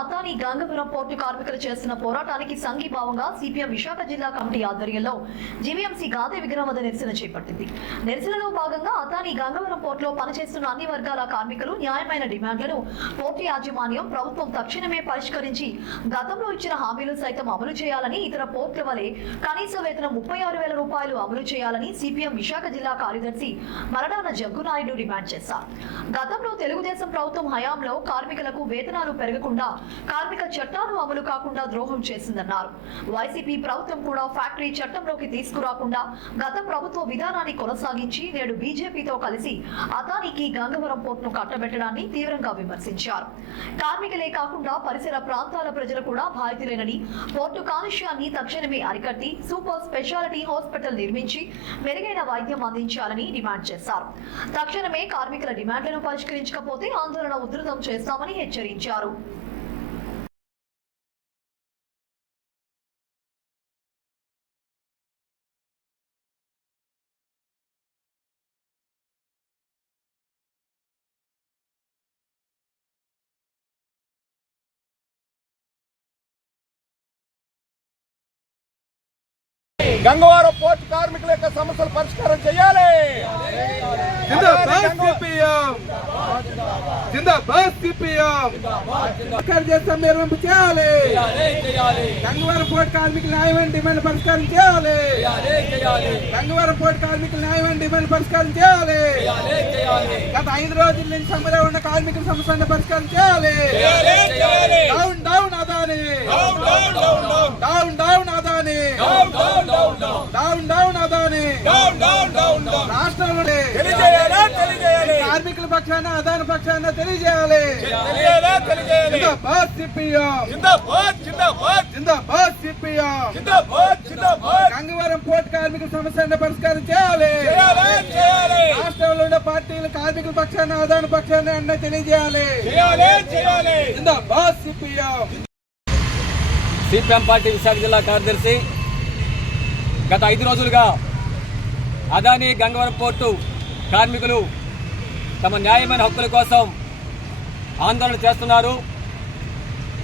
Adani Gangavaram port కార్మికులు చేస్తున్న పోరాటానికి సంఘీభావంగా సిపిఎం విశాఖ జిల్లా కమిటీ ఆధ్వర్యంలో జీవీఎంసీ గాంధీ విగ్రహం వద్ద నిరసన చేపట్టింది. నిరసనలో భాగంగా అదాని గంగవరం పోర్టులో పనిచేస్తున్న అన్ని వర్గాల కార్మికులు న్యాయమైన డిమాండ్లను పోర్టు యాజమాన్యం ప్రభుత్వం తక్షణమే పరిష్కరించి గతంలో ఇచ్చిన హామీలు సైతం అమలు చేయాలని, ఇతర పోర్టుల వలె కనీస వేతనం 36,000 రూపాయలు అమలు చేయాలని సిపిఎం విశాఖ జిల్లా కార్యదర్శి మరడాన జగ్గునాయుడు డిమాండ్ చేశారు. గతంలో తెలుగుదేశం ప్రభుత్వం హయాంలో కార్మికులకు వేతనాలు పెరగకుండా, కార్మిక చట్టాలు అమలు కాకుండా ద్రోహం చేసిందన్నారు. వైసీపీ ప్రభుత్వం కూడా ఫ్యాక్టరీ చట్టంలోకి తీసుకురాకుండా గత ప్రభుత్వ విధానాన్ని కొనసాగించి నేడు బీజేపీతో కలిసి అదానికి గంగవరం పోర్టును కట్టబెట్టడాన్ని తీవ్రంగా విమర్శించారు. కార్మికులే కాకుండా పరిసర ప్రాంతాల ప్రజలు కూడా బాధితులేనని, పోర్టు కాలుష్యాన్ని తక్షణమే అరికట్టి సూపర్ స్పెషాలిటీ హాస్పిటల్ నిర్మించి మెరుగైన వైద్యం అందించాలని డిమాండ్ చేశారు. తక్షణమే కార్మికుల డిమాండ్లను పరిష్కరించకపోతే ఆందోళన ఉధృతం చేస్తామని హెచ్చరించారు. గంగవరం పోర్టు కార్మికుల యొక్క సమస్యలు పరిష్కారం చేయాలి. గంగవరం పోర్టు కార్మికుల న్యాయమైన డిమాండ్ పరిష్కారం చేయాలి. గంగవరం పోర్టు కార్మికుల న్యాయమైన డిమాండ్ పరిష్కారం చేయాలి. గత 5 రోజుల నుంచి సమ్మెలో ఉన్న కార్మికుల సమస్యలను పరిష్కారం చేయాలి. Down down Adani, down down Adani, down down Adani. రాష్ట్రంలో కార్మికుల పక్షాన అదాని పక్షాన తెలియజేయాలి. గంగవరం పోర్టు కార్మికుల సమస్యలను పరిష్కారం చేయాలి. రాష్ట్రంలో ఉన్న పార్టీలు కార్మికుల పక్షాన అదాని పక్షాన అన్న తెలియజేయాలి. సిపిఎం పార్టీ విశాఖ జిల్లా కార్యదర్శి గత 5 రోజులుగా అదాని గంగవరం పోర్టు కార్మికులు తమ న్యాయమైన హక్కుల కోసం ఆందోళన చేస్తున్నారు.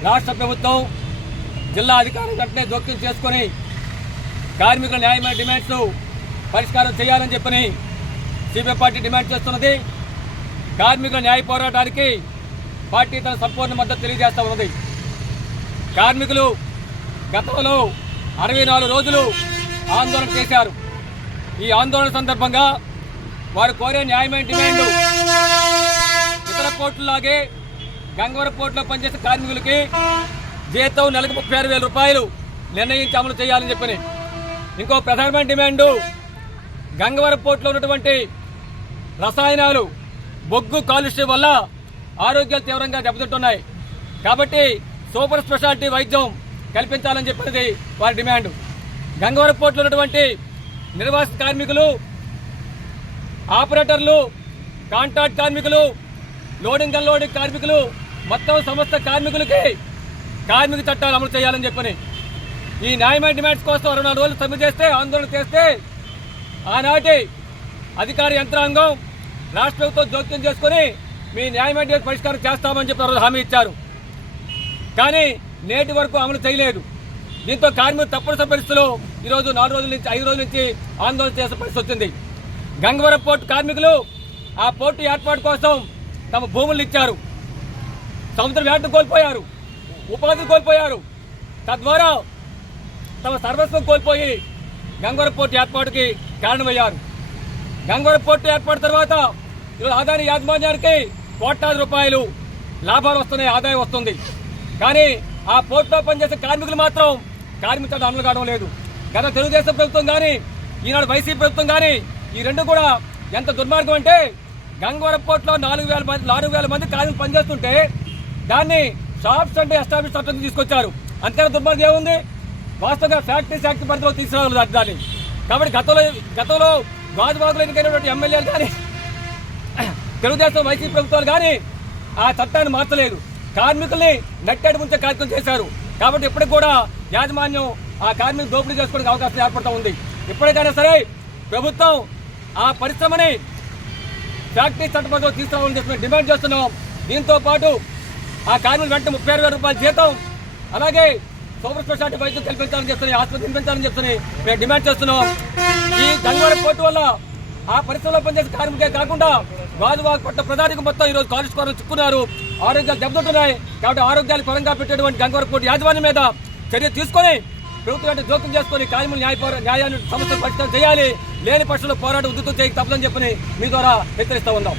రాష్ట్ర ప్రభుత్వం, జిల్లా అధికారులు వెంటనే జోక్యం చేసుకుని కార్మికుల న్యాయమైన డిమాండ్స్ పరిష్కారం చేయాలని చెప్పని సిపిఎం పార్టీ డిమాండ్ చేస్తున్నది. కార్మికుల న్యాయ పోరాటానికి పార్టీ తన సంపూర్ణ మద్దతు తెలియజేస్తూ ఉన్నది. కార్మికులు గతంలో 64 రోజులు ఆందోళన చేశారు. ఈ ఆందోళన సందర్భంగా వారు కోరే న్యాయమైన డిమాండ్ ఇతర పోర్టులాగే గంగవరం పోర్టులో పనిచేసే కార్మికులకి జీతం నెలకు 36,000 రూపాయలు నిర్ణయించి అమలు చేయాలని చెప్పని. ఇంకో ప్రధానమైన డిమాండు గంగవరం పోర్టులో ఉన్నటువంటి రసాయనాలు, బొగ్గు కాలుష్యం వల్ల ఆరోగ్యాలు తీవ్రంగా దెబ్బతింటున్నాయి. కాబట్టి సూపర్ స్పెషాలిటీ వైద్యం కల్పించాలని చెప్పినది వారి డిమాండ్. గంగవరం పోర్టులో ఉన్నటువంటి నిర్వాసిత కార్మికులు, ఆపరేటర్లు, కాంట్రాక్ట్ కార్మికులు, లోడింగ్ అన్లోడింగ్ కార్మికులు, మొత్తం సమస్త కార్మికులకి కార్మిక చట్టాలు అమలు చేయాలని చెప్పని ఈ న్యాయమైన డిమాండ్స్ కోసం 64 రోజులు సమ్మె చేస్తే, ఆందోళన చేస్తే ఆనాటి అధికార యంత్రాంగం రాష్ట్ర ప్రభుత్వం జోక్యం చేసుకుని మీ న్యాయమైన డిమాండ్ పరిష్కారం చేస్తామని చెప్పి హామీ ఇచ్చారు. కానీ నేటి వరకు అమలు చేయలేదు. దీంతో కార్మికులు తప్పనిసరి పరిస్థితుల్లో ఈరోజు 4 రోజుల నుంచి 5 రోజుల నుంచి ఆందోళన చేసే పరిస్థితి వచ్చింది. గంగవరం పోర్టు కార్మికులు ఆ పోర్టు ఏర్పాటు కోసం తమ భూములు ఇచ్చారు, సముద్ర వేటను కోల్పోయారు, ఉపాధి కోల్పోయారు. తద్వారా తమ సర్వస్వం కోల్పోయి గంగవరం పోర్టు ఏర్పాటుకి కారణమయ్యారు. గంగవరం పోర్టు ఏర్పాటు తర్వాత ఈరోజు అదాని యాజమాన్యానికి కోట్లాది రూపాయలు లాభాలు వస్తున్నాయి, ఆదాయం వస్తుంది. కానీ ఆ పోర్టులో పనిచేసే కార్మికులు మాత్రం కార్మిక చట్టం అమలు కావడం లేదు. గత తెలుగుదేశం ప్రభుత్వం కానీ, ఈనాడు వైసీపీ ప్రభుత్వం కానీ, ఈ రెండు కూడా ఎంత దుర్మార్గం అంటే గంగవరం పోర్టులో 4,000 మంది కార్మికులు పనిచేస్తుంటే దాన్ని షాప్స్ అంటే ఎస్టాబ్లిష్ చట్టం తీసుకొచ్చారు. అంతేనా దుర్మార్గం ఏముంది? వాస్తవంగా ఫ్యాక్టరీస్ యాక్ట్ పరిధిలో తీసుకురావాలి దాన్ని. కాబట్టి గతంలో గాజువాగులో ఎన్నికైనటువంటి ఎమ్మెల్యేలు కానీ, తెలుగుదేశం వైసీపీ ప్రభుత్వాలు కానీ ఆ చట్టాన్ని మార్చలేదు. కార్మికుల్ని నెట్టేటి ముంచే కార్యక్రమం చేశారు. కాబట్టి ఇప్పటికి కూడా యాజమాన్యం ఆ కార్మికులు దోపిడీ చేసుకోవడానికి అవకాశం ఏర్పడుతూ ఉంది. ఇప్పటికైనా సరే ప్రభుత్వం ఆ పరిశ్రమని ఫ్యాక్టరీ చట్టబద్ధంగా తీసుకురావాలని చెప్పి డిమాండ్ చేస్తున్నాం. దీంతో పాటు ఆ కార్మికులు వెంటనే 36,000 రూపాయల జీతం, అలాగే సూపర్ స్పెషాలిటీ వైద్యం కల్పించాలని చెప్తున్నాయి, ఆసుపత్రి నిర్మించాలని చెప్తున్నాయి మేము డిమాండ్ చేస్తున్నాం. ఈ గంగవరం పోర్టు వల్ల ఆ పరిశ్రమలో పనిచేసే కార్మికే కాకుండా గాజువాక పట్ల ప్రధానికి మొత్తం ఈరోజు కాలుష్యం చిక్కున్నారు, ఆరోగ్యాలు దెబ్బతింటున్నాయి. కాబట్టి ఆరోగ్యాలు పరంగా పెట్టేటువంటి గంగవరం పోర్టు యాజమాన్యం మీద చర్య తీసుకొని ప్రభుత్వం జోక్యం చేసుకొని కార్మికులు న్యాయాన్ని సమస్యలు పరిష్కారం చేయాలి. లేని పక్షంలో పోరాటం ఉధృతం చేయక తప్పదని చెప్పని మీ ద్వారా హెచ్చరిస్తూ ఉన్నాం.